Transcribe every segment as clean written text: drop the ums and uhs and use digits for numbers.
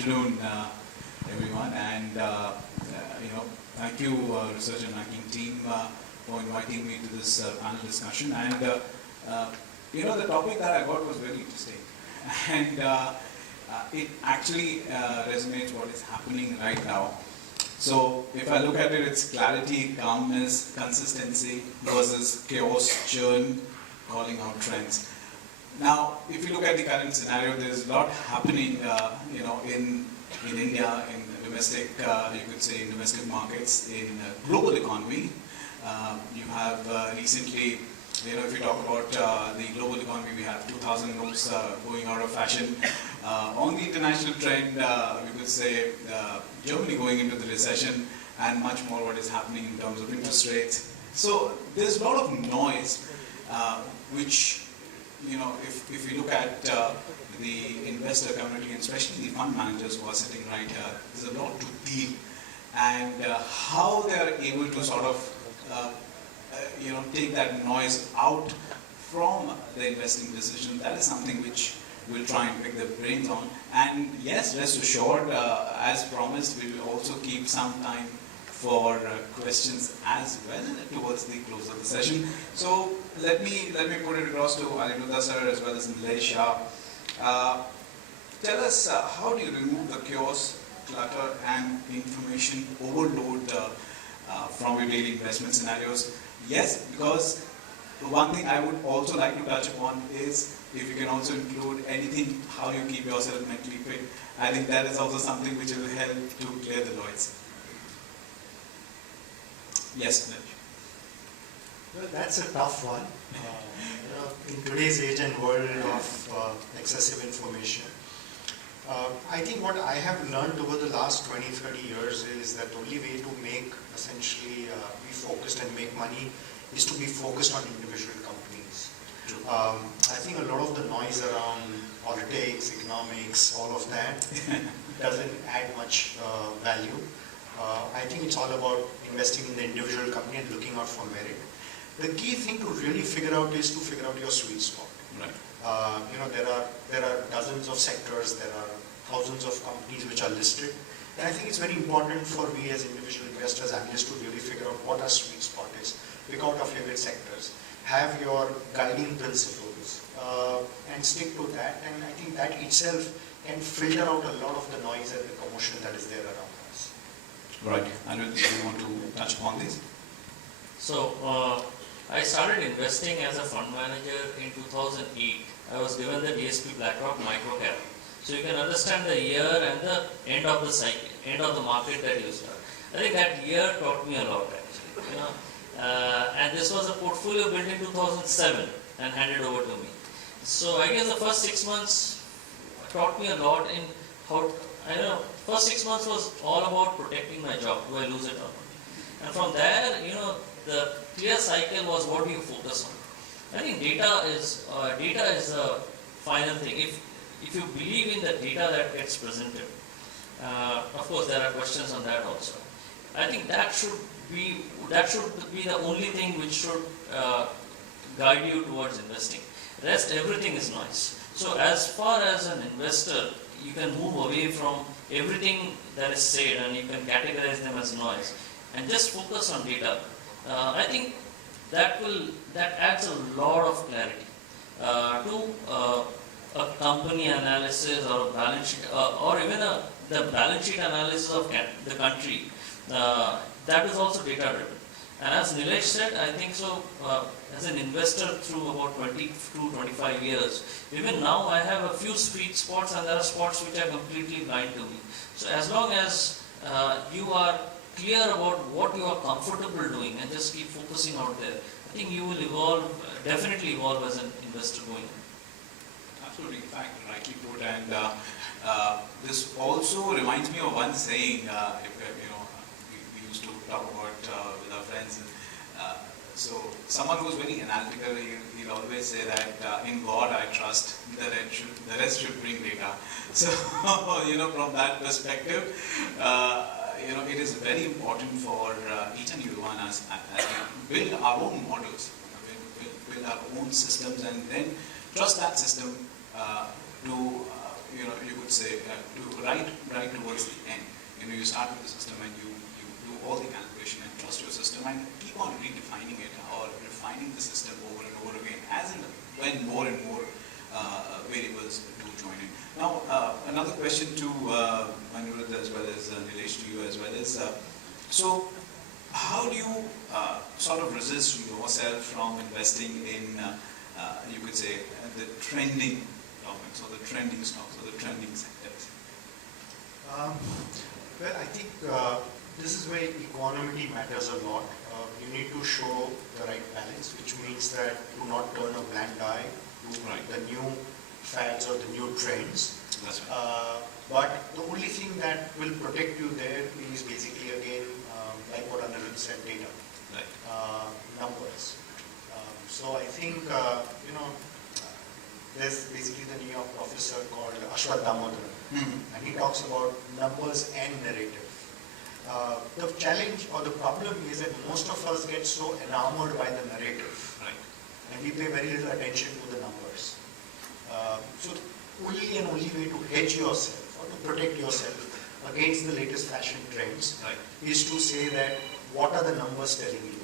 afternoon, everyone, and thank you, Research and Ranking team, for inviting me to this panel discussion. And the topic that I got was very interesting, and it actually resonates what is happening right now. So if I look at it, it's clarity, calmness, consistency versus chaos, churn, calling out trends. Now, if you look at the current scenario, there's a lot happening, in India, in domestic, you could say, in domestic markets, in global economy. You have recently, if you talk about the global economy, we have 2,000 notes going out of fashion. On the international trend, we could say Germany going into the recession, and much more what is happening in terms of interest rates. So there's a lot of noise, which, if you look at the investor community, and especially the fund managers who are sitting right here, there's a lot to deal, and how they are able to sort of take that noise out from the investing decision, that is something which we'll try and pick their brains on. And yes, rest assured, as promised, we will also keep some time for questions as well towards the close of the session. So let me put it across to Aniruddha sir as well as Nilesh, Shah. Tell us, how do you remove the chaos, clutter and information overload from your daily investment scenarios? Yes, because one thing I would also like to touch upon is if you can also include anything, how you keep yourself mentally fit. I think that is also something which will help to clear the noise. Yes, Nilesh. Well, that's a tough one. In today's age and world of excessive information, I think what I have learned over the last 20-30 years is that the only way to make, essentially, be focused and make money is to be focused on individual companies. I think a lot of the noise around politics, economics, all of that doesn't add much value. I think it's all about investing in the individual company and looking out for merit. The key thing to really figure out is to figure out your sweet spot. Right. There are dozens of sectors, there are thousands of companies which are listed, and I think it's very important for we as individual investors, analysts, to really figure out what our sweet spot is. Pick out our favorite sectors, have your guiding principles, and stick to that. And I think that itself can filter out a lot of the noise and the commotion that is there around us. Right. Anand, do you want to touch upon this? So, I started investing as a fund manager in 2008. I was given the DSP BlackRock Microcap. So you can understand the year and the end of the cycle, end of the market that you start. I think that year taught me a lot actually. And this was a portfolio built in 2007 and handed over to me. So I guess the first 6 months taught me a lot in how, first 6 months was all about protecting my job. Do I lose it or not? And from there, the clear cycle was what do you focus on. I think data is the final thing. If you believe in the data that gets presented, of course there are questions on that also. I think that should be the only thing which should guide you towards investing. Rest everything is noise. So as far as an investor, you can move away from everything that is said and you can categorize them as noise and just focus on data. I think that adds a lot of clarity to a company analysis or a balance sheet, or even the balance sheet analysis of the country. That is also data driven. And as Nilesh said, I think so, as an investor through about 20 to 25 years, even now I have a few sweet spots and there are spots which are completely blind to me. So as long as you are clear about what you are comfortable doing and just keep focusing out there, I think you will definitely evolve as an investor going on. Absolutely, in fact, rightly put. And this also reminds me of one saying, we used to talk about with our friends. So someone who's very analytical, he'll always say that in God I trust, the rest should bring data. So, from that perspective, it is very important for each and every one as we build our own models, build our own systems, and then trust that system to you could say, to right towards the end. You start with the system and you do all the calculation and trust your system and keep on redefining it or refining the system over and over again as and when more and more variables do join in. Now, another question to Aniruddha as well as Nilesh, to you as well is, so how do you sort of resist yourself from investing in, you could say, the trending topics or the trending stocks or the trending sectors? Well, I think this is where equanimity matters a lot. You need to show the right balance, which means that do not turn a blind eye to the new fads or the new trends. That's right. But the only thing that will protect you there is basically, again, like what Anand said, data, Right. numbers. So I think, there's basically the New York professor called Ashwath Damodaran, and he talks about numbers and narrative. The challenge or the problem is that most of us get so enamored by the narrative, Right. and we pay very little attention to the numbers. So only and only way to hedge yourself or to protect yourself against the latest fashion trends Right. is to say that what are the numbers telling you?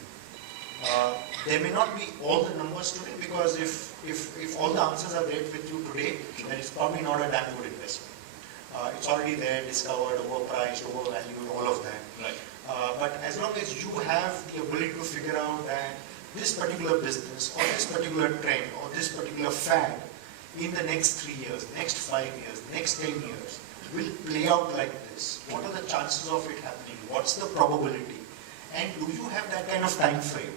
There may not be all the numbers today, because if all the answers are there with you today, then it's probably not a damn good investment. It's already there, discovered, overpriced, overvalued, all of that. Right. But as long as you have the ability to figure out that this particular business or this particular trend or this particular fad in the next 3 years, next 5 years, next 10 years will play out like this. What are the chances of it happening? What's the probability? And do you have that kind of time frame?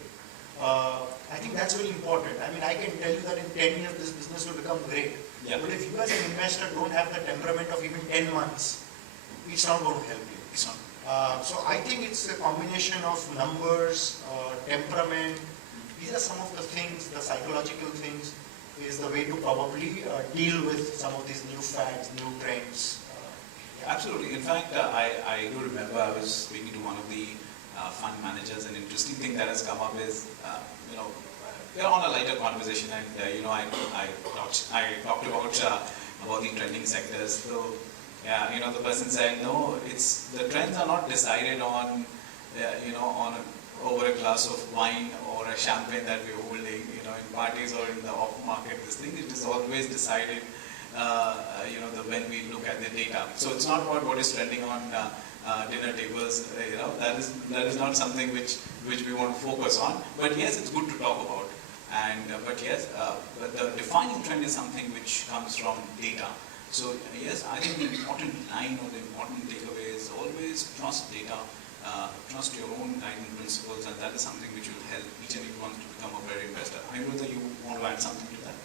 I think that's very important. I mean, I can tell you that in 10 years this business will become great. Yeah. But if you as an investor don't have the temperament of even 10 months, it's not going to help you. It's not. So I think it's a combination of numbers, temperament. These are some of the things, the psychological things, is the way to probably deal with some of these new fads, new trends. Absolutely. In fact, I do remember I was speaking to one of the fund managers. An interesting thing that has come up is, we're on a lighter conversation, and I talked about the trending sectors. So, yeah, the person said, no, it's the trends are not decided on, over a glass of wine or a champagne that we're holding, in parties or in the off market. This thing, it is always decided, when we look at the data. So it's not about what is trending on dinner tables. That is not something which we want to focus on. But yes, it's good to talk about. But the defining trend is something which comes from data. So yes, I think the important line or the important takeaway is always trust data, trust your own guiding principles, and that is something which will help each and everyone to become a better investor. Aniruddha, you want to add something to that?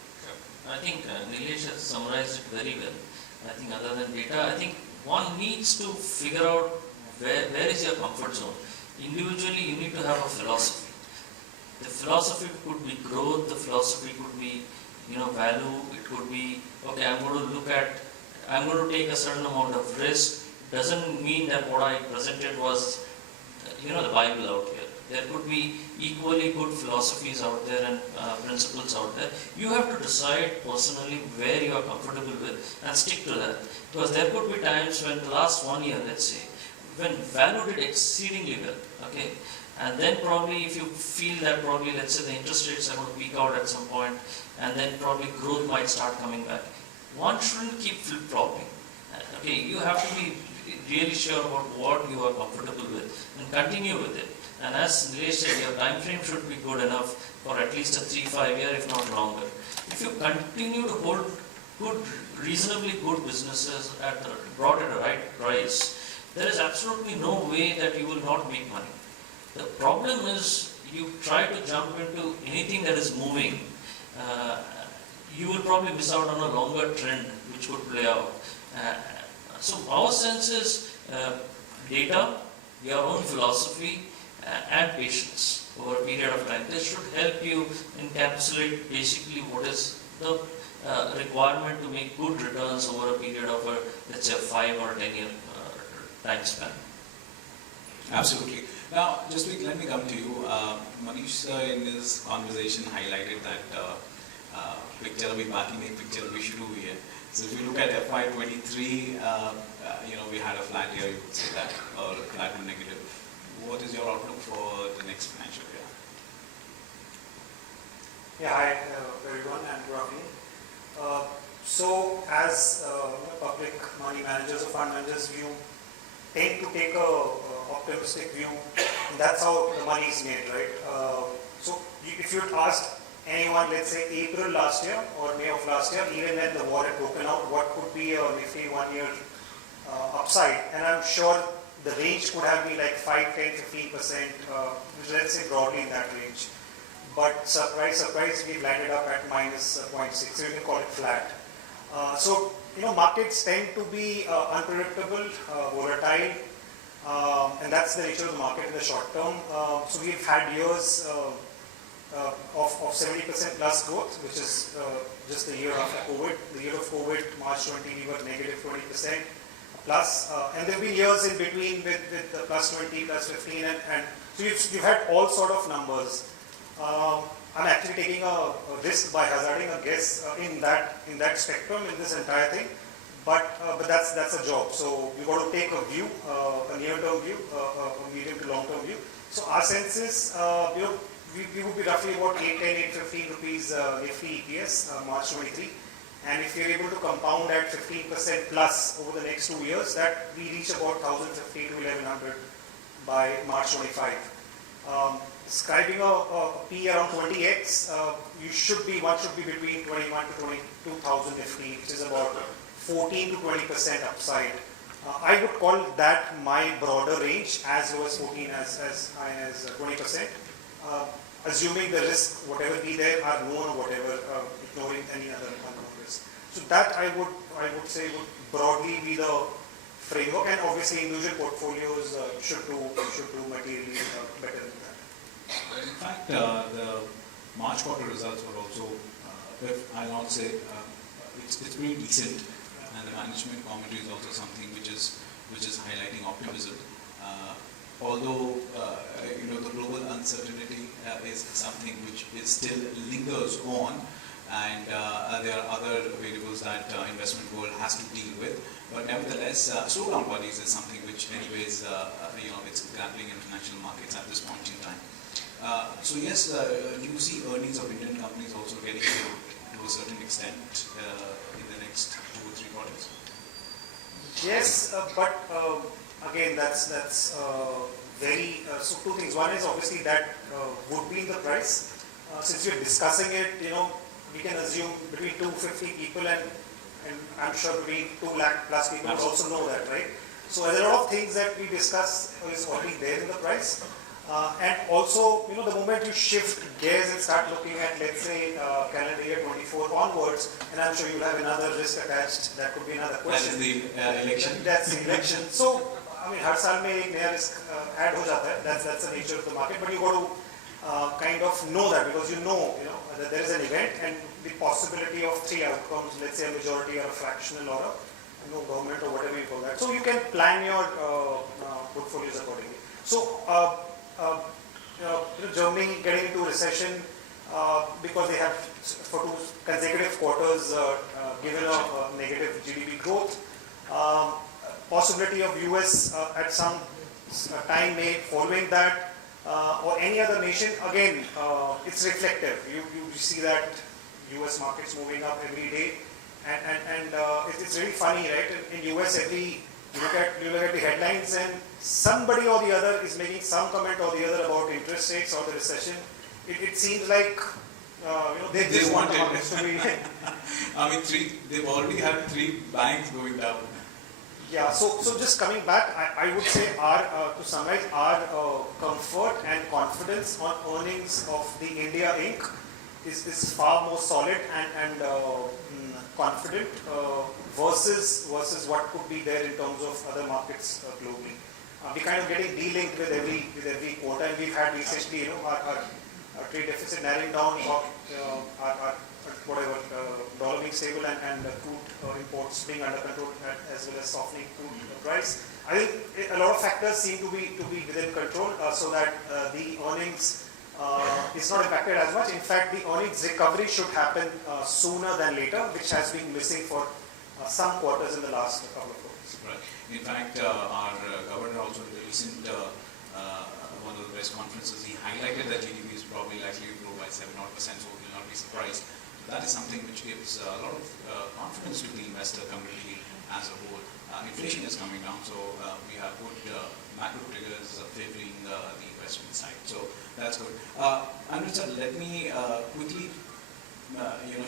I think Nilesh has summarized it very well. I think other than data, I think one needs to figure out where is your comfort zone. Individually, you need to have a philosophy. The philosophy could be growth, the philosophy could be, value, it could be, okay, I'm going to take a certain amount of risk. Doesn't mean that what I presented was, the Bible out here. There could be equally good philosophies out there and principles out there. You have to decide personally where you are comfortable with and stick to that. Because there could be times when the last 1 year, let's say, when value did exceedingly well, okay, and then probably if you feel that probably, let's say, the interest rates are going to peak out at some point, and then probably growth might start coming back. One shouldn't keep flip-flopping. Okay, you have to be really sure about what you are comfortable with and continue with it. And as Nilesh said, your time frame should be good enough for at least a 3-5 year, if not longer. If you continue to hold reasonably good businesses brought at a right price, there is absolutely no way that you will not make money. The problem is you try to jump into anything that is moving, you will probably miss out on a longer trend which would play out. So our sense is data, your own philosophy, and patience over a period of time. This should help you encapsulate basically what is the requirement to make good returns over a period of let's say, 5 or 10 year time span. Absolutely. Now, Jaspreet, let me come to you. Manish in his conversation highlighted that picture अभी बाकी नहीं, picture अभी शुरू हुई है. So if you look at FY23, we had a flat year, you could say that, or flat to negative. What is your outlook for the next financial year? Yeah, hi everyone and good afternoon. So as public money managers or fund managers, you tend to take a optimistic view, and that's how the money is made, right? So if you had asked anyone, let's say April last year or May of last year, even when the war had broken out, what could be a Nifty 1 year upside, and I'm sure the range could have been like 5, 10, 15%, let's say broadly in that range. But surprise, we've landed up at minus 0.6, so you can call it flat. So, markets tend to be unpredictable, volatile, and that's the nature of the market in the short term. So we've had years of 70% plus growth, which is just the year after COVID. The year of COVID, March 20, we were negative 20% plus, and there have been years in between with the plus 20, plus 15, and so you've had all sort of numbers. I'm actually taking a risk by hazarding a guess in that spectrum, in this entire thing, but that's a job. So we've got to take a view, a near-term view, a medium to long-term view. So our sense is, we would be roughly about 810, 815 rupees Nifty EPS, March 23. And if you're able to compound at 15% plus over the next 2 years, that we reach about 1,050 to 1,100 by March 25. Describing a P around 20x, one should be between 21 to 22,000 Nifty, which is about 14 to 20% upside. I would call that my broader range, as low as 14, as high as 20%. Assuming the risk, whatever be there, are known or whatever, ignoring any other unknown risk. So that I would say would broadly be the framework, and obviously individual portfolios should do materially better than that. In fact, the March quarter results were also, I'll not say, it's pretty decent, and the management commentary is also something which is highlighting optimism. Although the global uncertainty is something which still lingers on, and there are other variables that investment world has to deal with. But nevertheless, slowdown worries is something which, anyways, it's grappling in financial markets at this point in time. So yes, do you see earnings of Indian companies also getting to a certain extent in the next 2 or 3 quarters? Yes, but again, that's very, so 2 things. One is obviously that would be in the price. Since we're discussing it, we can assume between 250 people and I'm sure between 2 lakh plus people would also know that, right? So a lot of things that we discuss is already there in the price. And also, the moment you shift gears and start looking at, let's say, calendar year 24 onwards, and I'm sure you'll have another risk attached, that could be another question. That is the election. That's the election. So, हर साल में एक नया risk add हो जाता है. That's the nature of the market. But you got to kind of know that, because you know that there is an event and the possibility of 3 outcomes, let's say a majority or a fractional or a government or whatever you call that. So you can plan your portfolios accordingly. So Germany getting into recession because they have for 2 consecutive quarters given a negative GDP growth. Possibility of US at some time may following that, or any other nation, again, it's reflective. You see that US markets moving up every day, and it's really funny, right? In US, you look at the headlines, and somebody or the other is making some comment or the other about interest rates or the recession. It seems like they just want the markets to be. They've already had 3 banks going down. Yeah, so just coming back, I would say to summarize, our comfort and confidence on earnings of the India Inc. is far more solid and confident versus what could be there in terms of other markets globally. We're kind of getting de-linked with every quarter, and we've had recently, our trade deficit narrowing down, our dollar being stable and crude imports being under control, as well as softening crude price. I think a lot of factors seem to be within control, so that the earnings is not impacted as much. In fact, the earnings recovery should happen sooner than later, which has been missing for some quarters in the last couple of quarters. Right. In fact, our governor also in the recent one of the press conferences, he highlighted that GDP is probably likely to grow by 7%, so we will not be surprised. That is something which gives a lot of confidence to the investor community as a whole. Inflation is coming down, so we have good macro triggers favoring the investment side. So that's good. Aniruddha, let me quickly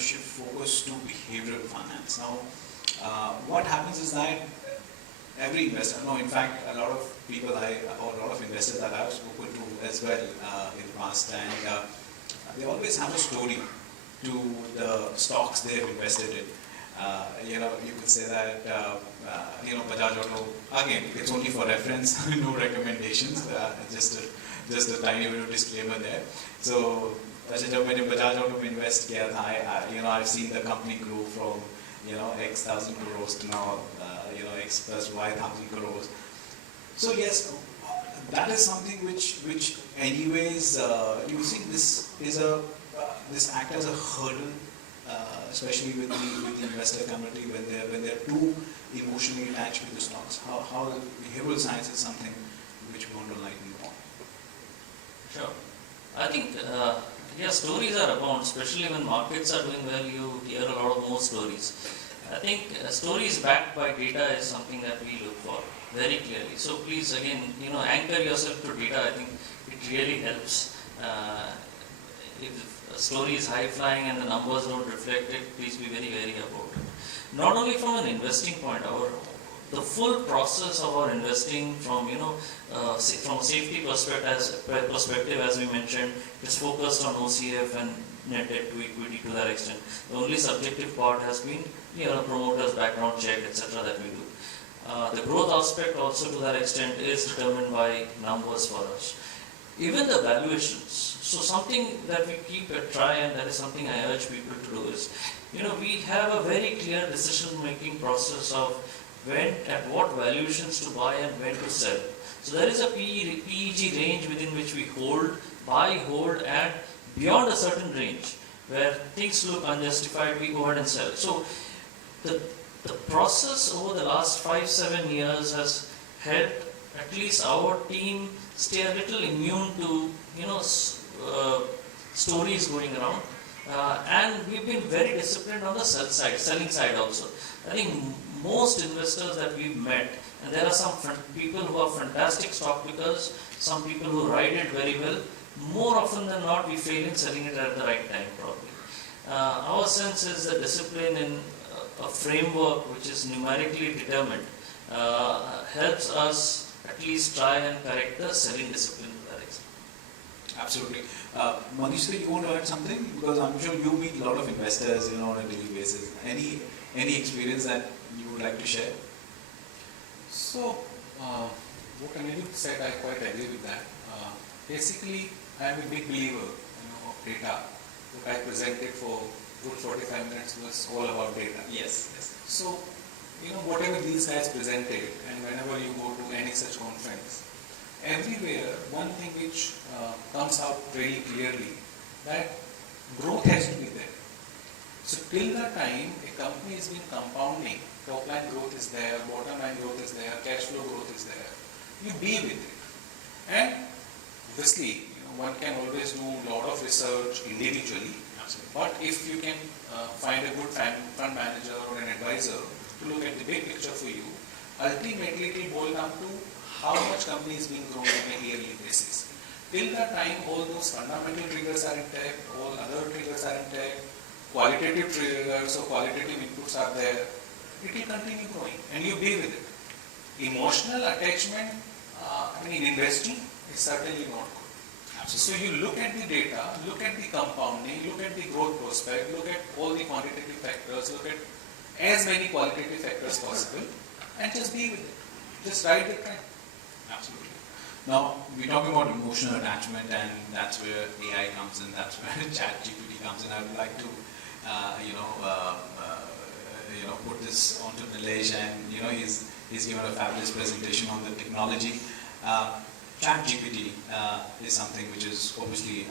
shift focus to behavioral finance. Now, what happens is that every investor, no, in fact, a lot of people or a lot of investors that I've spoken to as well in the past, and they always have a story to the stocks they've invested in. You could say that, Bajaj Auto, again, it's only for reference, no recommendations, just a tiny bit of disclaimer there. So, जब मैंने Bajaj Auto में invest किया था, I've seen the company grow from, X thousand crores to now, X plus Y thousand crores. So yes, that is something which anyways, you think this is this act as a hurdle, especially with the investor community when they're too emotionally attached with the stocks. How behavioral science is something which we want to lighten upon. Sure. I think stories are abound, especially when markets are doing well. You hear a lot of more stories. I think stories backed by data is something that we look for very clearly. So please, again, anchor yourself to data. I think it really helps. If a story is high flying and the numbers don't reflect it, please be very, very about it. Not only from an investing point, the full process of our investing from from a safety perspective, as we mentioned, is focused on OCF and net debt to equity to that extent. The only subjective part has been promoters background check, etc. that we do. The growth aspect also to that extent is determined by numbers for us. Even the valuations. So something that we keep a try, and that is something I urge people to do is, we have a very clear decision-making process of when, at what valuations to buy and when to sell. So there is a PEG range within which we buy, hold, and beyond a certain range, where things look unjustified, we go ahead and sell. So the process over the last 5-7 years has helped at least our team stay a little immune to stories going around, and we've been very disciplined on the selling side also. I think most investors that we've met, and there are some people who are fantastic stock pickers, some people who ride it very well. More often than not, we fail in selling it at the right time, probably. Our sense is that discipline in a framework which is numerically determined helps us at least try and correct the selling discipline to that extent. Absolutely. Manish, you want to add something? Because I'm sure you meet a lot of investors, on a daily basis. Any experience that you would like to share? So, what Aniruddha said, I quite agree with that. Basically, I am a big believer, of data. What I presented for good 45 minutes was all about data. Yes. So, whatever these guys presented, and whenever you go to any such conference, everywhere, one thing which comes out very clearly, that growth has to be there. So till the time a company has been compounding, top line growth is there, bottom line growth is there, cash flow growth is there, you be with it. And obviously, one can always do a lot of research individually, but if you can find a good fund manager or an advisor to look at the big picture for you, ultimately it will boil down to how much company is being grown on a yearly basis. Till the time all those fundamental triggers are intact, all other triggers are intact, qualitative triggers or qualitative inputs are there, it will continue growing and you be with it. Emotional attachment in investing is certainly not good. So you look at the data, look at the compounding, look at the growth prospect, look at all the quantitative factors, look at as many qualitative factors possible, and just be with it. Just ride the trend. Absolutely. Now, we're talking about emotional attachment, and that's where AI comes in, that's where ChatGPT comes in. I would like to, put this onto Nilesh, and, he's given a fabulous presentation on the technology. ChatGPT is something which is obviously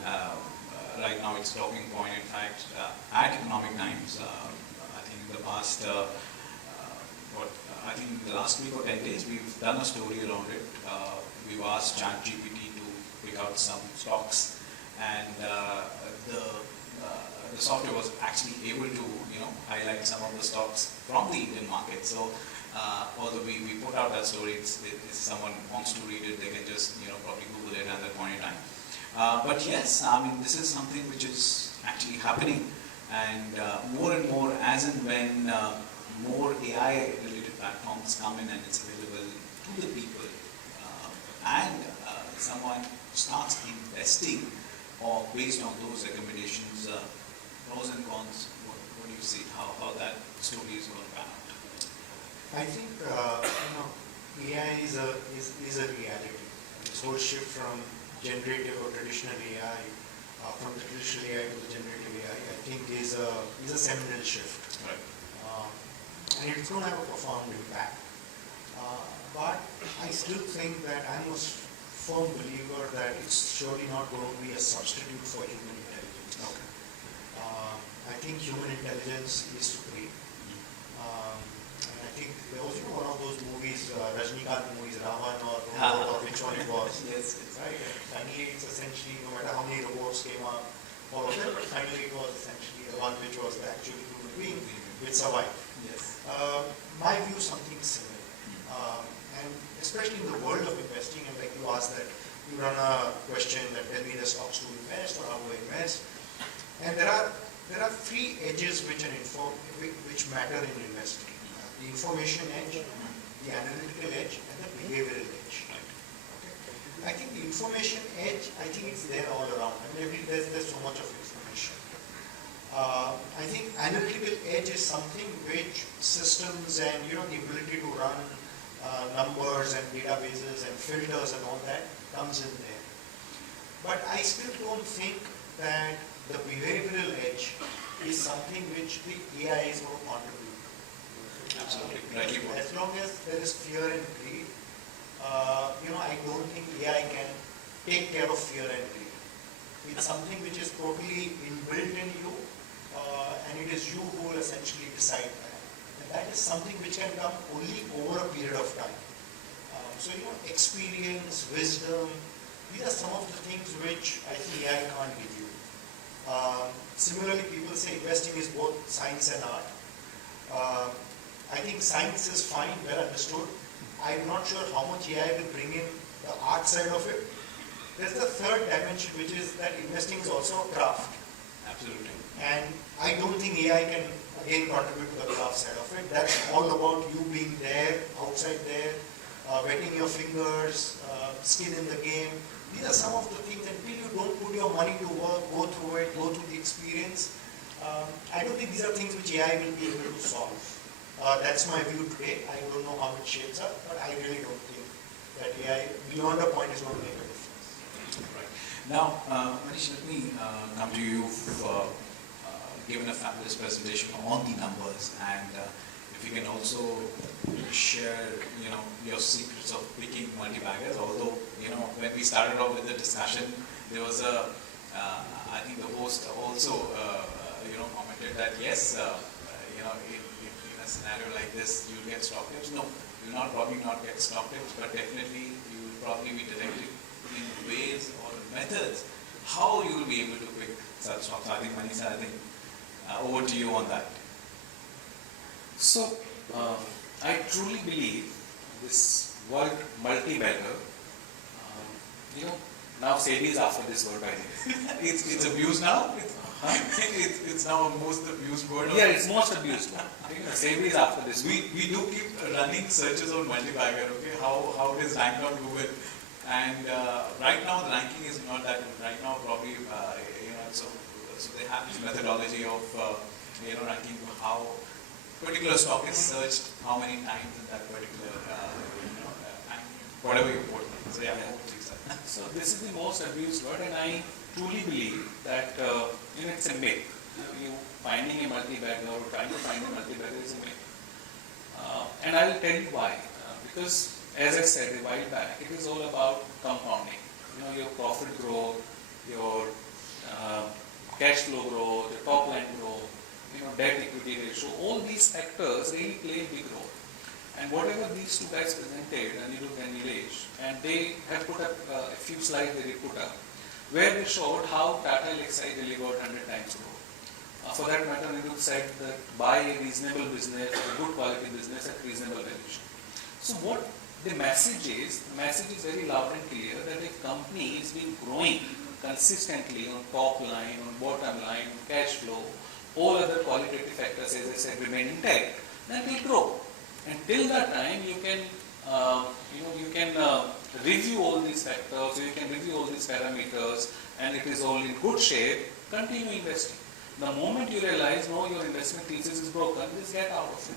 right now it's talking point. In fact, at Economic Times, I think in the past, I think in the last week or 10 days, we've done a story around it. We've asked ChatGPT to pick out some stocks, and the software was actually able to, highlight some of the stocks from the Indian market. So, although we put out that story, if someone wants to read it, they can just, probably Google it at that point in time. But yes, I mean, this is something which is actually happening, and more and more, as and when more AI-related platforms come in and it's available to the people, and someone starts investing or based on those recommendations, pros and cons, what do you see? How that story is going to pan out? I think AI is a reality. This whole shift from generative or traditional AI, from the traditional AI to the generative AI, I think is a seminal shift. Right. And it's going to have a profound impact. But I still think that I'm a firm believer that it's surely not going to be a substitute for human intelligence. Okay. I think human intelligence is supreme. And I think there was one of those movies, Rajnikant movies, Ravan or which one it was. Yes. Right? And finally, it's essentially, no matter how many robots came up, all of them, finally it was essentially the one which was the actual human being which survived. Yes. My view is something similar. And especially in the world of investing, and like you asked that, you run a question that tell me the stocks to invest or how to invest. And there are three edges which matter in investing. The information edge, the analytical edge, and the behavioral edge. Okay. I think the information edge, I think it's there all around. I mean, there's so much of information. I think analytical edge is something which systems and the ability to run numbers and databases and filters and all that comes in there. But I still don't think that the behavioral edge is something which the AI is going to contribute. Absolutely. As long as there is fear and greed, I don't think AI can take care of fear and greed. It's something which is totally inbuilt in you, and it is you who will essentially decide that. And that is something which can come only over a period of time. So, experience, wisdom, these are some of the things which I think AI can't give you. Similarly, people say investing is both science and art. I think science is fine, well understood. I'm not sure how much AI will bring in the art side of it. There's the third dimension, which is that investing is also a craft. Absolutely. And I don't think AI can again contribute to the craft side of it. That's all about you being there, outside there, wetting your fingers, skin in the game. These are some of the things. Until you don't put your money to work, go through it, go through the experience, I don't think these are things which AI will be able to solve. That's my view today. I don't know how it shapes up, but I really don't think that AI, beyond a point, is going to make a difference. Right. Now, Manish, let me come to you. You've given a fabulous presentation on the numbers, and if you can also share, your secrets of picking multi-baggers. Although, when we started off with the discussion, there was I think the host also, commented that yes, in a scenario like this, you'll get stock tips. No, you'll probably not get stock tips, but definitely you will probably be directed in ways or methods how you will be able to pick such stocks. I think Manish, over to you on that. So, I truly believe this word multi-bagger, now SEBI is after this word, by the way. It's abused now? It's now a most abused word? Yeah, it's most abused one. SEBI is after this. We do keep running searches on multi-bagger, okay? How it is ranked on Google. And right now the ranking is not that good. Right now probably, so they have this methodology of, ranking how particular stock is searched, how many times in that particular, and whatever you put. So yeah, So this is the most abused word, and I truly believe that it's a myth. You finding a multi-bagger or trying to find a multi-bagger is a myth. And I will tell you why. Because as I said a while back, it is all about compounding. Your profit growth, your cash flow growth, your top line growth, debt equity ratio, all these factors really play a big role. And whatever these two guys presented, Aniruddha and Nilesh, and they have put up a few slides they put up, where they showed how Tata Elxsi delivered 100 times growth. For that matter, Aniruddha said that buy a reasonable business, a good quality business at reasonable valuation. So what the message is very loud and clear that if company is been growing consistently on top line, on bottom line, on cash flow, all other qualitative factors, as I said, remain intact, then it will grow. And till that time, you can review all these factors, you can review all these parameters, and it is all in good shape. Continue investing. The moment you realize, no, your investment thesis is broken, just get out of it.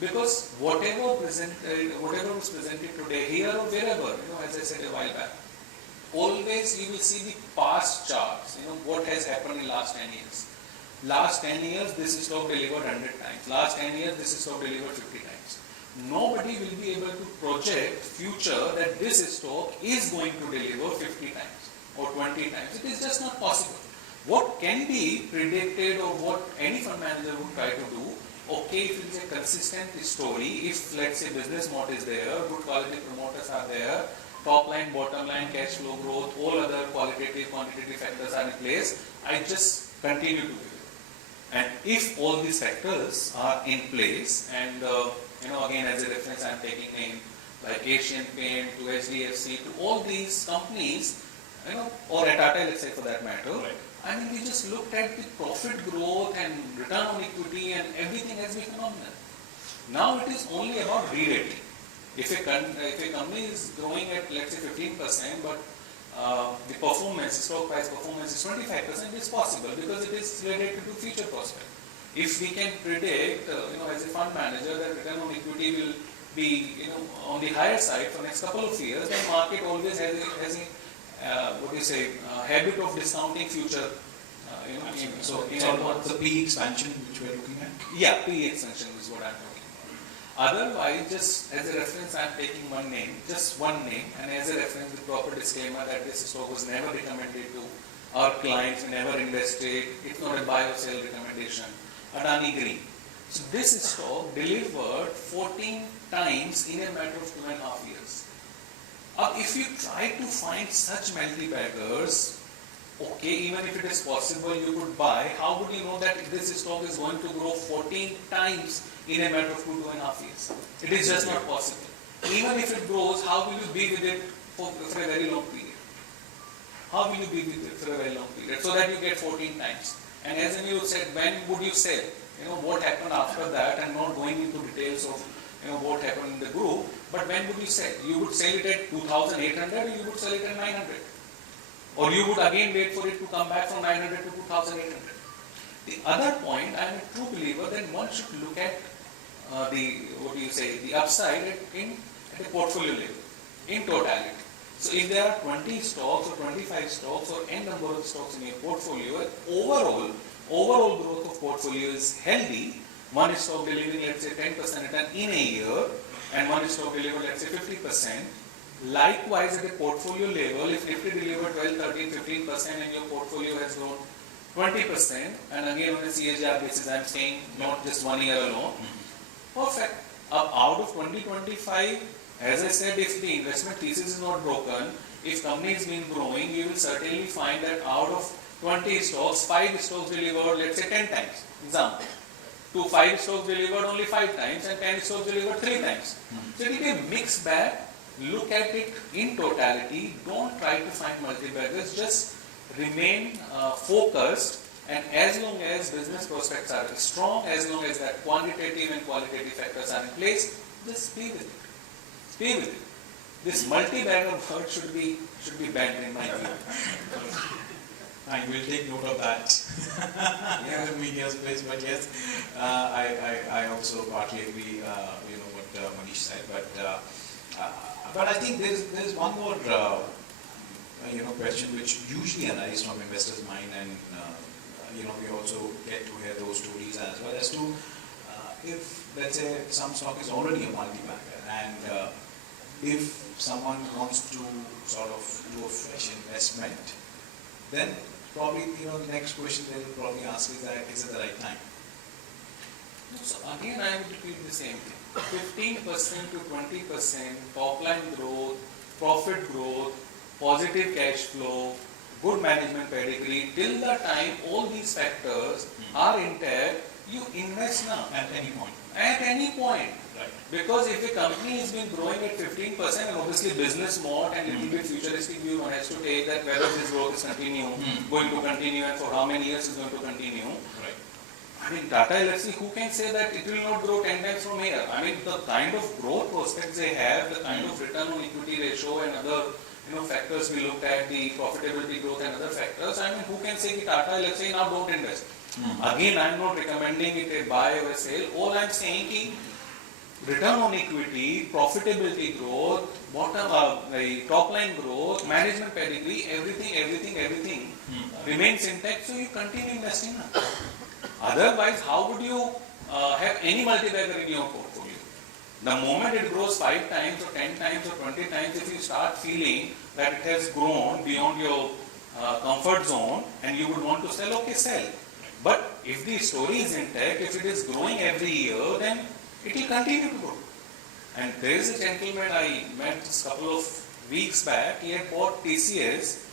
Because whatever was presented today, here or wherever, as I said a while back, always you will see the past charts. What has happened in last 10 years. Last 10 years, this stock delivered 100 times. Last 10 years, this stock delivered 50 times. Nobody will be able to project future that this stock is going to deliver 50 times or 20 times. It is just not possible. What can be predicted or what any fund manager would try to do, okay, if it is a consistent story, if let's say business model is there, good quality promoters are there, top line, bottom line, cash flow growth, all other qualitative, quantitative factors are in place, I just continue to do it. And if all these factors are in place, and again as a reference I am taking name like Asian Paint to HDFC to all these companies, or at Tata Elxsi for that matter, right. I mean, we just looked at the profit growth and return on equity and everything has been phenomenal. Now it is only about re-rating. If a company is growing at let's say 15%, but the performance, stock price performance is 25%, it's possible because it is related to future prospect. If we can predict, as a fund manager, that return on equity will be, on the higher side for next couple of years, then market always has a habit of discounting future. So about the PE expansion which we are looking at? Yeah, PE expansion is what I am talking about. Otherwise, just as a reference, I am taking just one name, and as a reference with proper disclaimer that this stock was never recommended to our clients, never invested, it's not a buy or sell recommendation. Adani Green. So this stock delivered 14 times in a matter of 2.5 years. If you try to find such multi-baggers, okay, even if it is possible you could buy, how would you know that this stock is going to grow 14 times in a matter of 2.5 years? It is just not possible. Even if it grows, how will you be with it for a very long period? How will you be with it for a very long period? So that you get 14 times. And as you said, when would you sell? What happened after that, and not going into details of what happened in the group, but when would you sell? You would sell it at 2,800 or you would sell it at 900? Or you would again wait for it to come back from 900 to 2,800. The other point, I am a true believer that one should look at the upside at a portfolio level, in totality. So if there are 20 stocks or 25 stocks or n number of stocks in your portfolio, overall growth of portfolio is healthy. One stock delivering let's say 10% return in a year, and one stock delivering let's say 50%. Likewise, at a portfolio level, if Nifty delivered 12, 13, 15% and your portfolio has grown 20%, and again on a CAGR basis, I am saying not just 1 year alone, perfect. Out of 2025, as I said, if the investment thesis is not broken, if company is been growing, you will certainly find that out of 20 stocks, 5 stocks delivered, let's say 10 times. Example. 5 stocks delivered only 5 times and 10 stocks delivered 3 times. So it will be a mixed bag. Look at it in totality. Don't try to find multi-baggers. Just remain focused, and as long as business prospects are strong, as long as that quantitative and qualitative factors are in place, just be with it. Be with it. This multi-bagger word should be banned in my view. I will take note of that. Yeah, in media's place, but yes, I also partly agree, what Manish said, but I think there is one more, question which usually arises from investors' mind, and we also get to hear those stories as well as to if let's say some stock is already a multi-bagger and if someone wants to sort of do a fresh investment, then probably, the next question they will probably ask is that, is it the right time? So again, I would repeat the same thing. 15% to 20% top line growth, profit growth, positive cash flow, good management pedigree. Till the time all these factors are intact, you invest now. At any point. At any point. Right. Because if a company has been growing at 15%, and obviously business mode and little bit futuristic view, one has to take that whether this growth is going to continue, and for how many years is going to continue. Right. I mean, Tata Elxsi, who can say that it will not grow 10 times from here? I mean, the kind of growth prospects they have, the kind of return on equity ratio and other factors we looked at, the profitability growth and other factors. I mean, who can say that Tata Elxsi now don't invest? Again, I am not recommending it a buy or a sell. All I am saying is return on equity, profitability growth, top line growth, management pedigree, everything remains intact. So you continue investing now. Otherwise, how would you have any multi-bagger in your portfolio? The moment it grows 5 times or 10 times or 20 times, if you start feeling that it has grown beyond your comfort zone and you would want to sell, okay, sell. But if the story is intact, if it is growing every year, then it will continue to grow. And there is a gentleman I met a couple of weeks back. He had bought TCS,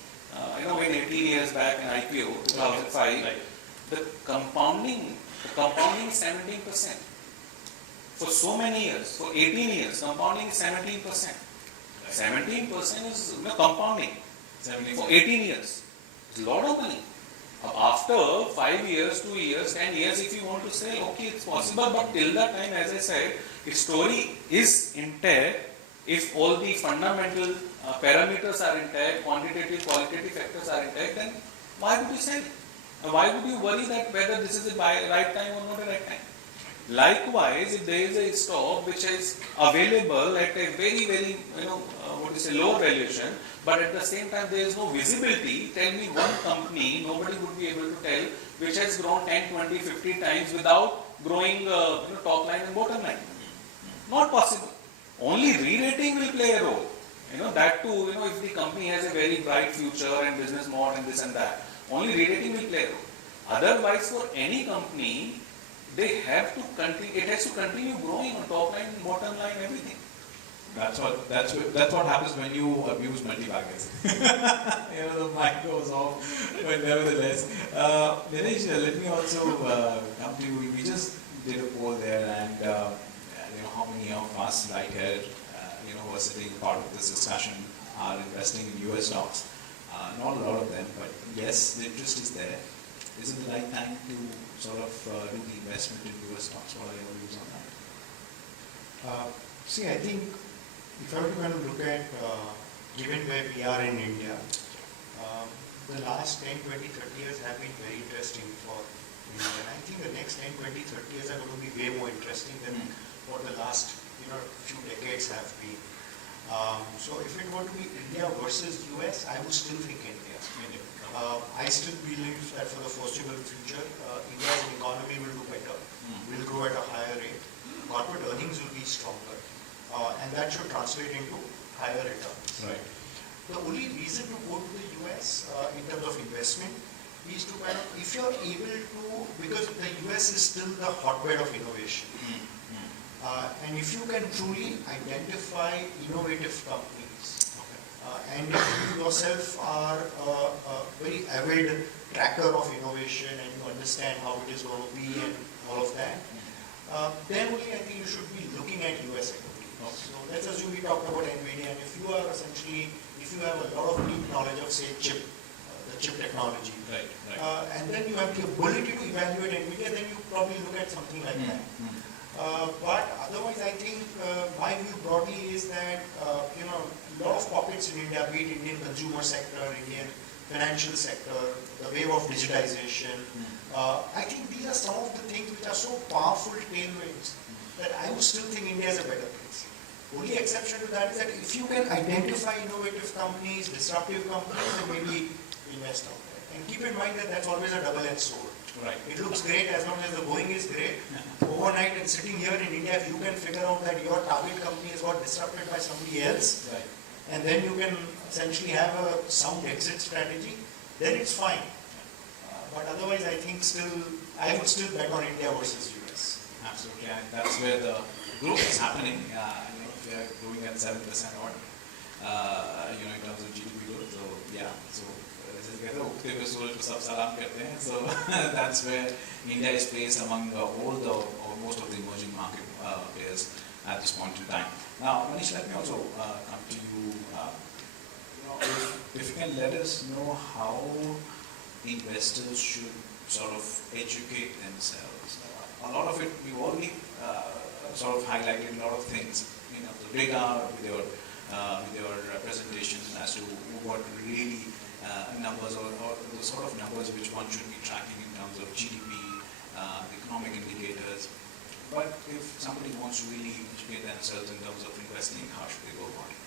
when 18 years back in IPO, 2005. Right. The compounding is 17%. For so many years, for 18 years, compounding is 17%. 17% is compounding. 17 For 18 years. It's a lot of money. After 5 years, 2 years, 10 years, if you want to sell, okay, it's possible, but till that time, as I said, if story is intact, if all the fundamental parameters are intact, quantitative, qualitative factors are intact, then why would you sell? Why would you worry that whether this is the right time or not the right time? Likewise, if there is a stock which is available at a very, very, lower valuation, but at the same time there is no visibility, tell me one company, nobody would be able to tell, which has grown 10, 20, 50 times without growing top line and bottom line. Not possible. Only re-rating will play a role. That too, if the company has a very bright future and business model and this and that, only re-rating will play a role. Otherwise, for any company, they have to continue. It has to continue growing on top line, bottom line, everything. That's what happens when you abuse multi-baggers. The mic goes off, but nevertheless. Nilesh, let me also come to you. We just did a poll there, and how many of us right here, who are sitting part of this discussion, are investing in US stocks. Not a lot of them, but yes, the interest is there. Is it the right time to sort of do the investment in US stocks? What are your views on that? See, I think if I were to kind of look at, given where we are in India, the last 10, 20, 30 years have been very interesting for India. And I think the next 10, 20, 30 years are going to be way more interesting than what the last few decades have been. So if it were to be India versus US, I would still think India. I still believe that for the foreseeable future, India as an economy will do better, will grow at a higher rate, corporate earnings will be stronger, and that should translate into higher returns. Right. The only reason to go to the US in terms of investment is to kind of, if you're able to, because the US is still the hotbed of innovation. And if you can truly identify innovative companies, and if you yourself are a very avid tracker of innovation and you understand how it is going to be and all of that, then only I think you should be looking at US equity. So let's assume we talked about Envision, and if you are essentially, if you have a lot of deep knowledge of say the chip technology, Right. and then you have the ability to evaluate Nvidia, then you probably look at something like that. But otherwise, I think my view broadly is that a lot of pockets in India, be it Indian consumer sector, Indian financial sector, the wave of digitization, I think these are some of the things which are so powerful tailwinds that I would still think India is a better place. Only exception to that is that if you can identify innovative companies, disruptive companies, then maybe invest out there. And keep in mind that that's always a double-edged sword. Right. It looks great as long as the going is great. Overnight and sitting here in India, if you can figure out that your target company has got disrupted by somebody else, Right. and then you can essentially have a sound exit strategy, then it's fine. But otherwise, I think I would still bet on India versus US. Absolutely, and that's where the growth is happening. If we are growing at 7% odd, in terms of GDP growth. So yeah, so जैसे कहते हैं उगते हुए सूरज को सब सलाम करते हैं. So that's where India is placed among most of the emerging market players at this point in time. Now, Manish, let me also come to you. If you can let us know how investors should sort of educate themselves. A lot of it, we've already sort of highlighted a lot of things, the radar with your presentation as to what really numbers or the sort of numbers which one should be tracking in terms of GDP, economic indicators. But if somebody wants to really educate themselves in terms of investing, how should they go about it?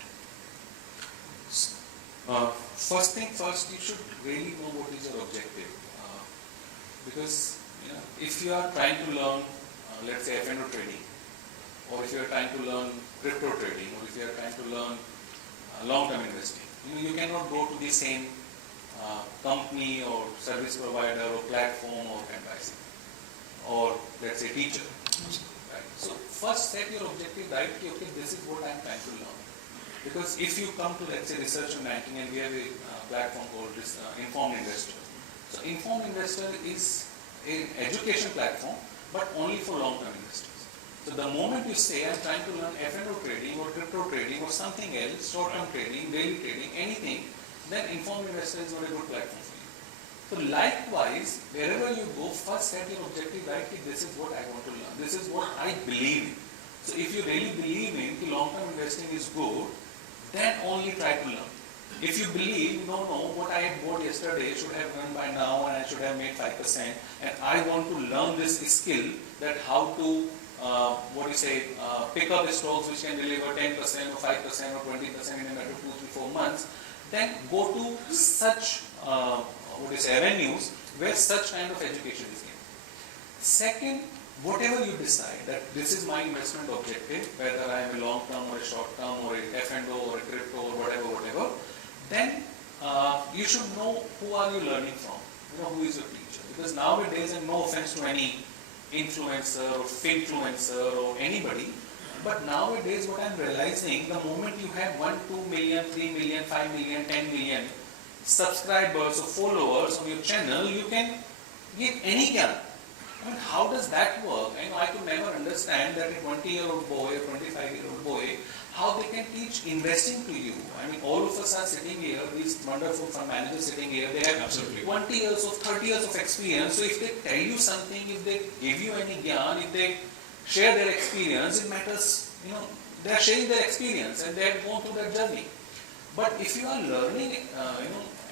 First thing first, you should really know what is your objective. Because if you are trying to learn, let's say F&O trading, or if you are trying to learn crypto trading, or if you are trying to learn long-term investing, you cannot go to the same company or service provider or platform or advisor, or let's say teacher. Right? So first set your objective right. Okay, this is what I am trying to learn. Because if you come to, let's say, research and ranking, and we have a platform called Informed Investor. So Informed Investor is an education platform, but only for long-term investors. So the moment you say, I'm trying to learn F&O trading or crypto trading or something else, short-term trading, daily trading, anything, then Informed Investor is not a good platform for you. So likewise, wherever you go, first set your objective right. This is what I want to learn. This is what I believe in. So if you really believe in long-term investing is good, then only try to learn. If you believe, no, what I had bought yesterday should have run by now and I should have made 5%, and I want to learn this skill that how to, pick up stocks which can deliver 10% or 5% or 20% in a matter of 2, 3, 4 months, then go to such, avenues where such kind of education is given. Second, whatever you decide that this is my investment objective, whether I am a long term or a short term or a F&O or a crypto or whatever, then you should know who are you learning from, who is your teacher. Because nowadays, and no offense to any influencer or finfluencer or anybody, but nowadays what I am realizing, the moment you have 1, 2 million, 3 million, 5 million, 10 million subscribers or followers on your channel, you can give any gyan. I mean, how does that work? I could never understand that a 20-year-old boy, a 25-year-old boy, how they can teach investing to you. I mean, all of us are sitting here, these wonderful fund managers sitting here, they have Absolutely. 20 years of 30 years of experience. So if they tell you something, if they give you any gyan, if they share their experience, it matters, they are sharing their experience and they have gone through that journey. But if you are learning,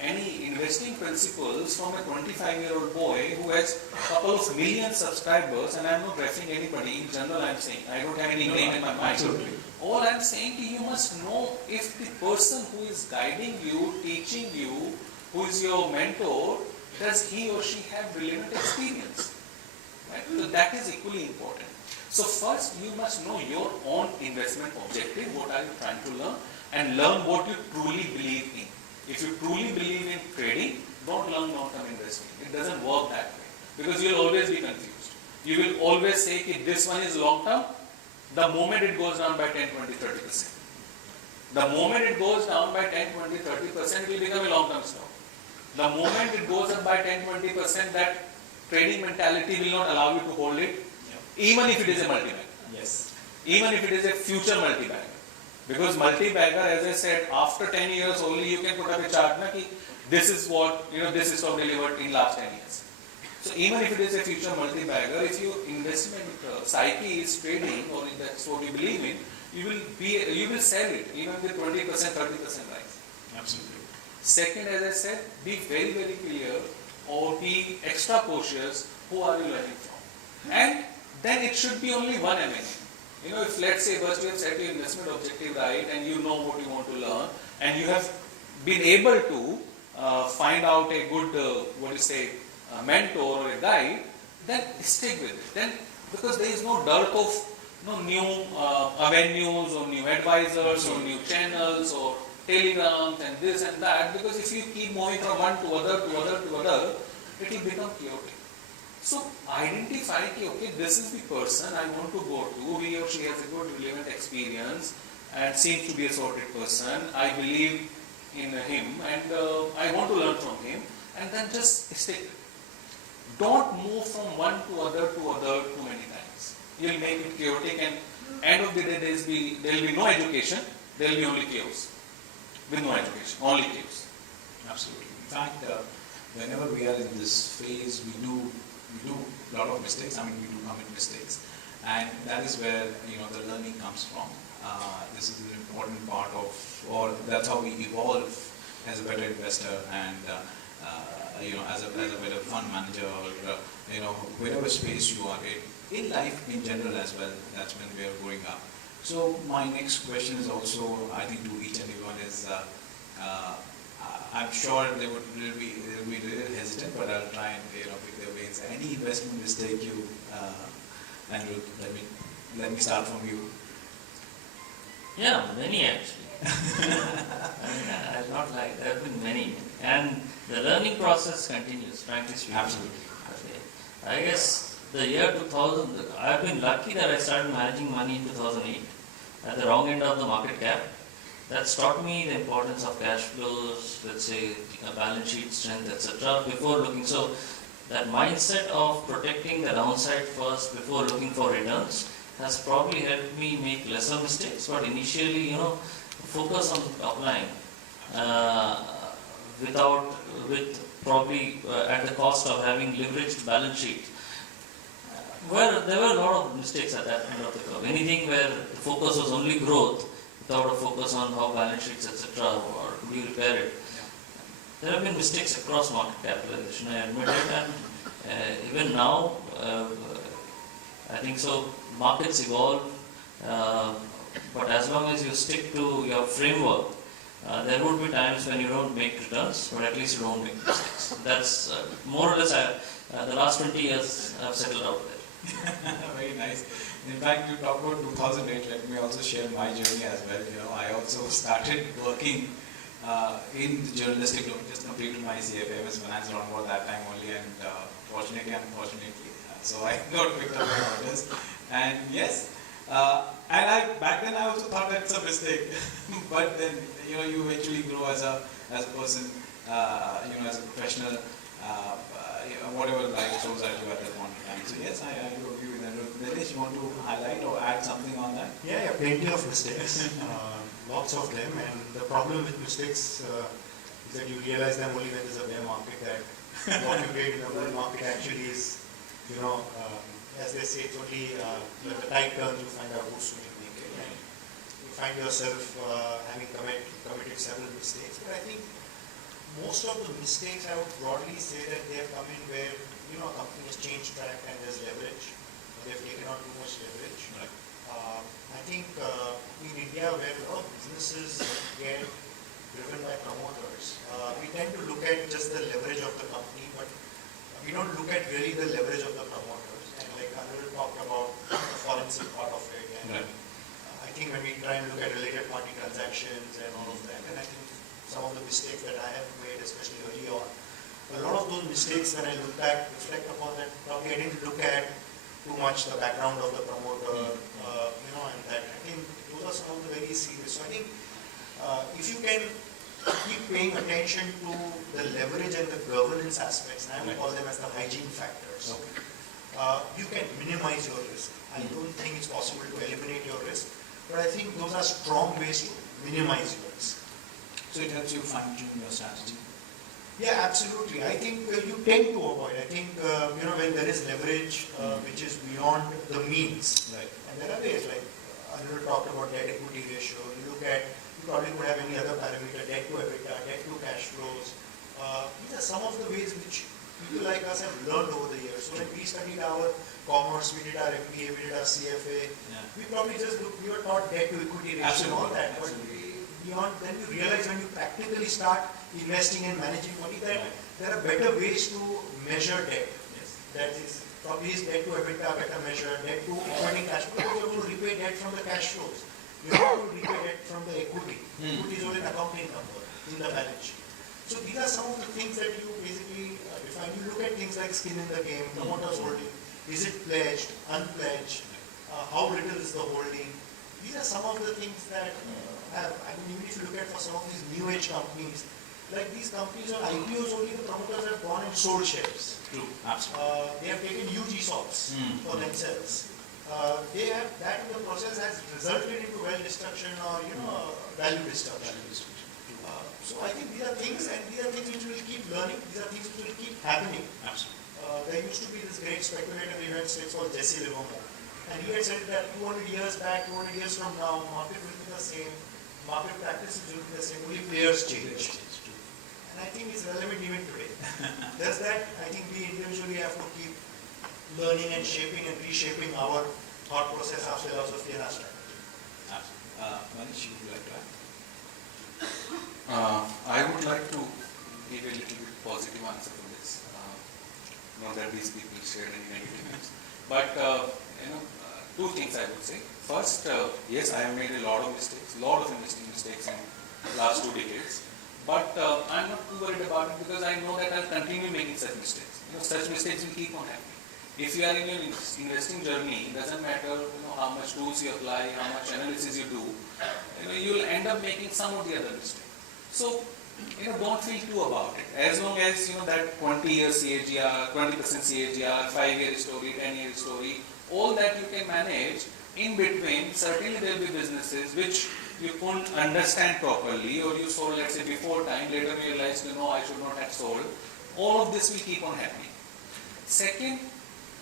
any investing principles from a 25-year-old boy who has a couple of million subscribers, and I am not referring anybody, in general I am saying, I don't have any name in my mind. Absolutely. All I am saying to you, must know if the person who is guiding you, teaching you, who is your mentor, does he or she have relevant experience? Right? So that is equally important. So first you must know your own investment objective, what are you trying to learn, and learn what you truly believe in. If you truly believe in trading, don't learn long-term investing. It doesn't work that way. Because you will always be confused. You will always say that this one is long-term, the moment it goes down by 10, 20, 30%. The moment it goes down by 10, 20, 30%, it will become a long-term stock. The moment it goes up by 10, 20%, that trading mentality will not allow you to hold it, even if it is a multi-bagger. Yes. Even if it is a future multi-bagger. Because multi-bagger, as I said, after 10 years only you can put up a chart, this is what, this is what delivered in last 10 years. So even if it is a future multi-bagger, if your investment psyche is trading, or if that's what you believe in, you will sell it, even with 20%, 30% rise. Absolutely. Second, as I said, be very, very clear or be extra cautious who are you learning from. And then it should be only one M&A. If let's say first you have set your investment objective right and you know what you want to learn and you have been able to find out a good, a mentor or a guide, then stick with it. Then, because there is no dearth of new avenues or new advisors or new channels or telegrams and this and that, because if you keep moving from one to other to other to other, it will become chaotic. So identify, okay, this is the person I want to go to, he or she has a good relevant experience and seems to be a sorted person, I believe in him and I want to learn from him, and then just stick with it. Don't move from one to other too many times. You will make it chaotic, and end of the day there will be no education, there will be only chaos. With no education, only chaos. Absolutely. In fact, whenever we are in this phase, we do a lot of mistakes. I mean, we do commit mistakes, and that is where the learning comes from. This is an important part of, or that's how we evolve as a better investor and as a better fund manager, or whatever space you are in life in general as well. That's when we are growing up. So my next question is also, I think, to each and everyone is, I'm sure they will be a little hesitant, but I'll try and pick their ways. Any investment mistake you, Aniruddha, let me start from you. Yeah, many actually. I'll not lie, there have been many. And the learning process continues, frankly speaking. Absolutely. I guess the year 2000, I've been lucky that I started managing money in 2008 at the wrong end of the market cap. That's taught me the importance of cash flows, let's say balance sheet strength, etc. before looking. So that mindset of protecting the downside first before looking for returns has probably helped me make lesser mistakes, but initially, focus on the top line with probably at the cost of having leveraged balance sheet. Where there were a lot of mistakes at that end of the curve. Anything where the focus was only growth without a focus on how balance sheets, etc., or do you repair it. There have been mistakes across market capitalization, I admit it, and even now, I think so. Markets evolve, but as long as you stick to your framework, there would be times when you don't make returns, but at least you don't make mistakes. That's more or less the last 20 years I've settled out there. Very nice. In fact, you talk about 2008. Let me also share my journey as well. I also started working in the journalistic loan. Just completed my CFA, was finance around about that time only, and fortunately, unfortunately, so I got picked up by others. And yes, and back then I also thought that's a mistake. But then you eventually grow as a person, as a professional, whatever life throws at you at that point in time. So yes, I do agree with that. Nilesh, you want to highlight or add something on that? Yeah, plenty of mistakes, lots of them. And the problem with mistakes is that you realize them only when there's a bear market. That what you did in the bull market actually is, as they say, it's only when the tide turns you find out who's swimming naked. And you find yourself having committed several mistakes. But I think most of the mistakes, I would broadly say that they have come in where a company has changed track and there's leverage. They've taken on too much leverage. Right. I think in India, where a lot of businesses get driven by promoters, we tend to look at just the leverage of the company, but we don't look at really the leverage of the promoters. And like Anand talked about the forensic part of it. And Right. I think when we try and look at related party transactions and all of that, and I think some of the mistakes that I have made, especially early on, a lot of those mistakes, when I look back, reflect upon that, probably I didn't look at too much the background of the promoter, and that. I think those are some of the very serious. So I think if you can keep paying attention to the leverage and the governance aspects, and I would call them as the hygiene factors, you can minimize your risk. I don't think it's possible to eliminate your risk, but I think those are strong ways to minimize your risk. So it helps you fine-tune your strategy. Yeah, absolutely. I think you tend to avoid. I think when there is leverage which is beyond the means, Right. and there are ways like Aniruddha talked about debt equity ratio. You probably could have any other parameter, debt to EBITDA, debt to cash flows. These are some of the ways which people like us have learned over the years. So when we studied our commerce, we did our MBA, we did our CFA. Yeah. We probably just we were taught debt to equity ratio and all that, but Absolutely. beyond, then you realize when you practically start investing and managing money that there are better ways to measure debt. That is, probably is debt to EBITDA better measure, debt to operating cash flow. You're going to repay debt from the cash flows. You're going to repay debt from the equity. Equity is only an accounting number in the balance sheet. So these are some of the things that you basically define. You look at things like skin in the game, promoters holding, is it pledged, unpledged, how little is the holding. These are some of the things that have, I mean, even if you look at for some of these new age companies, like these companies on IPOs only the promoters have gone and sold shares. True, absolutely. They have taken huge ESOPs for themselves. They have, that in the process has resulted into wealth destruction or, value destruction. So I think these are things which will keep learning, these are things which will keep happening. Absolutely. There used to be this great speculative event called Jesse Livermore. And he had said that 200 years back, 200 years from now, market will be the same, market practices will be the same, only players change. And I think it's relevant even today. There's that, I think we individually have to keep learning and shaping and reshaping our thought process, our philosophy and our strategy. Absolutely. Manish, would you like to add? I would like to give a little bit positive answer to this. Not that these people shared any negatives, but two things I would say. First, yes, I have made a lot of investing mistakes in the last 2 decades. But I'm not too worried about it because I know that I'll continue making such mistakes. Such mistakes will keep on happening. If you are in your investing journey, it doesn't matter how much tools you apply, how much analysis you do, you will end up making some of the other mistakes. So, don't feel too about it. As long as that 20-year CAGR, 20% CAGR, 5-year story, 10-year story, all that you can manage. In between, certainly there will be businesses which you couldn't understand properly, or you sold, let's say, before time, later you realized, I should not have sold. All of this will keep on happening. Second,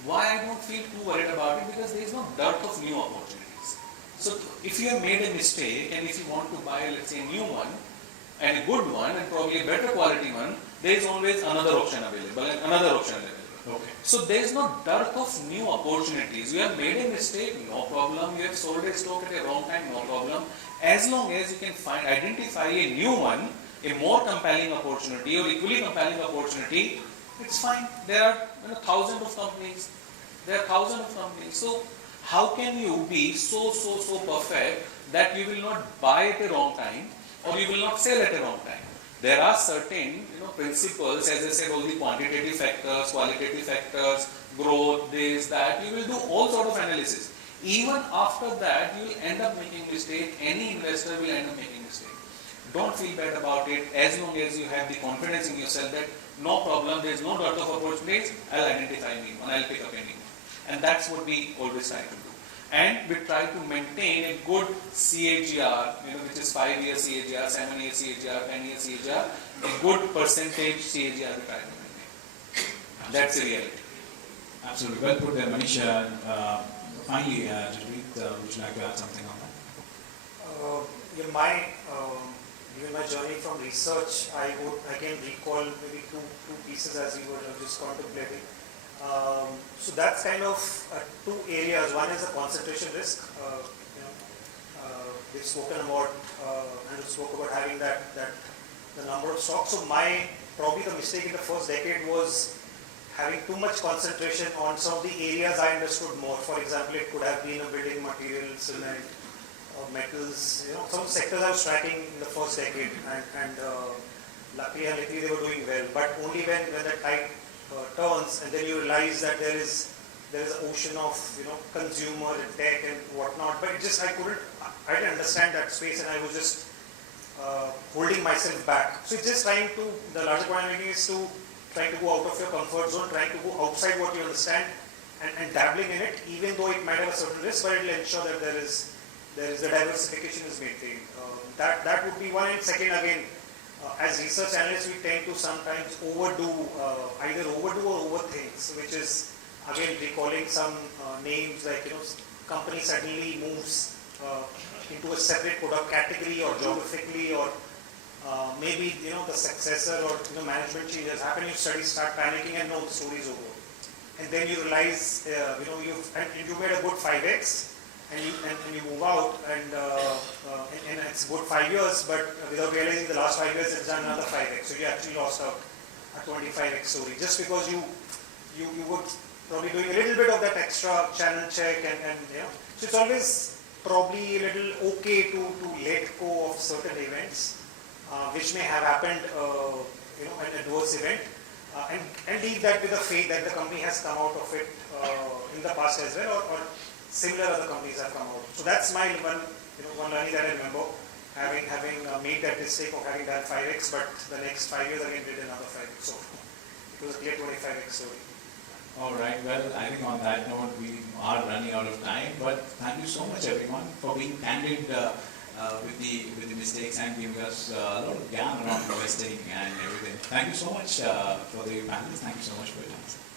why I don't feel too worried about it, because there is no dearth of new opportunities. So if you have made a mistake, and if you want to buy, let's say, a new one, and a good one, and probably a better quality one, there is always another option available, and another option available. Okay. So there is no dearth of new opportunities. You have made a mistake, no problem. You have sold a stock at a wrong time, no problem. As long as you can identify a new one, a more compelling opportunity or equally compelling opportunity, it's fine. There are thousands of companies. So how can you be so perfect that you will not buy at a wrong time or you will not sell at a wrong time? There are certain principles, as I said, all the quantitative factors, qualitative factors, growth, this, that. You will do all sort of analysis. Even after that, you will end up making mistake. Any investor will end up making mistake. Don't feel bad about it. As long as you have the confidence in yourself that no problem, there is no dearth of opportunities, I'll identify me one, I'll pick up any one. And that's what we always try to do. And we try to maintain a good CAGR, which is 5-year CAGR, 7-year CAGR, 10-year CAGR, a good percentage CAGR we try to maintain. That's the reality. Absolutely. Well put there, Manish. Finally, Jaspreet, would you like to add something on that? Given my journey from research, I can recall maybe two pieces as you were just contemplating. So that's kind of 2 areas. One is the concentration risk. We've spoken about, and spoke about having the number of stocks. So probably the mistake in the first decade was having too much concentration on some of the areas I understood more. For example, it could have been a building material, cement, metals, some sectors I was tracking in the first decade, and luckily they were doing well. But only when the tide turns, and then you realize that there is an ocean of consumer and tech and whatnot. But I didn't understand that space, and I was just holding myself back. So it's just the larger point I'm making is trying to go out of your comfort zone, trying to go outside what you understand, and dabbling in it, even though it might have a certain risk, but it will ensure that there is the diversification is maintained. That would be one. And second, again, as research analysts, we tend to sometimes either overdo or overthink, which is again recalling some names like company suddenly moves into a separate product category or geographically, or maybe the successor or management changes happen. You start panicking, and the story is over. And then you realize you made a good 5x, and you move out and it's good 5 years, but without realizing the last 5 years it's done another 5x. So you actually lost out a 25x story just because you would probably doing a little bit of that extra channel check and so it's always probably a little okay to let go of certain events which may have happened an adverse event and leave that with the faith that the company has come out of it in the past as well or similar other companies have come out. So that's my one learning that I remember having made that mistake of having done 5x, but the next 5 years again did another 5x. So it was a clear 25x story. All right. Well, I think on that note we are running out of time. But thank you so much, everyone, for being candid with the mistakes and giving us a lot of gyan around investing and everything. Thank you so much for the panelists. Thank you so much for your time.